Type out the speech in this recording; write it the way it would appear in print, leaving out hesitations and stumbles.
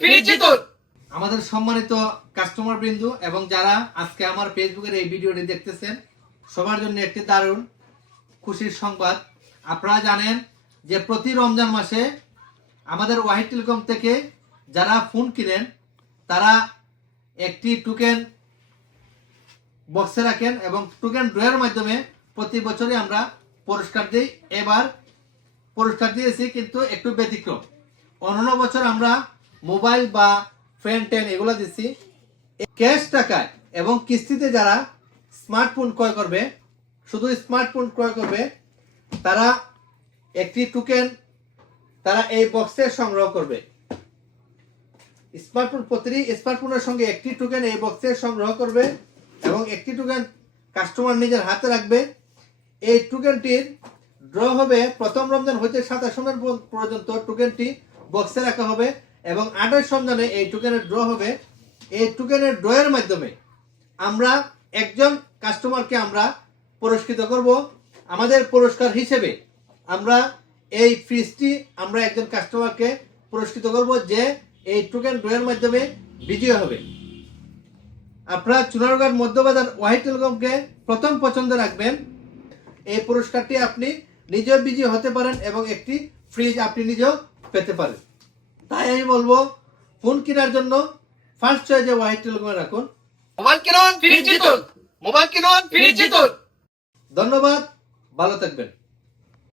Fridge জিতুন। আমাদের সম্মানিত customer বৃন্দ এবং যারা আজকে আমার ফেসবুকের এই ভিডিওটি দেখতেছেন, সবার জন্য একটি দারুণ খুশির সংবাদ। আপনারা জানেন যে প্রতি রমজান মাসে আমাদের ওয়াহিদ টেলিকম থেকে যারা ফোন কিনেন তারা একটি টোকেন বক্সে রাখেন এবং টোকেন ড্রয়ের মাধ্যমে প্রতি বছরই আমরা পুরস্কার দিই। এবার পুরস্কার দিয়েছি কিন্তু একটু ব্যতিক্রম। অন্যান্য বছর আমরা মোবাইল বা ফ্যান ট্যান এগুলো দিচ্ছি। ক্যাশ টাকায় এবং কিস্তিতে যারা স্মার্টফোন ক্রয় করবে, শুধু স্মার্টফোন ক্রয় করবে, তারা একটি টোকেন তারা এই বক্সে সংগ্রহ করবে। প্রতিটি স্মার্টফোনের সঙ্গে একটি টোকেন এই বক্সে সংগ্রহ করবে এবং একটি টোকেন কাস্টমার নিজের হাতে রাখবে। এই টোকেনটির ড্র হবে প্রথম রমজান হইতে 27 রমজান পর্যন্ত টোকেনটি বক্সে রাখা হবে এবং 28 রমজানে এই টোকেনের ড্র হবে। এই টোকেনের ড্রয়ের মাধ্যমে আমরা একজন কাস্টমারকে আমরা পুরস্কৃত করব। আমাদের পুরস্কার হিসেবে আমরা এই ফ্রিজটি আমরা একজন কাস্টমারকে পুরস্কৃত করব যে এই টোকেন ড্রয়ের মাধ্যমে বিজয়ী হবে। আপনারা চুনারঘাট মধ্যবাজার ওয়াহিদ টেলিকমকে প্রথম পছন্দ রাখবেন। এই পুরস্কারটি আপনি নিজেও বিজয়ী হতে পারেন এবং একটি ফ্রিজ আপনি নিজেও পেতে পারেন। তাই আমি বলবো, ফোন কেনার জন্য ফার্স্ট চয়েসে ওয়াহিদ টেলিকমে রাখুন। মোবাইল কিনুন ফ্রিজ জিতুন। মোবাইল কিনুন ফ্রিজ জিতুন। ধন্যবাদ, ভালো থাকবেন।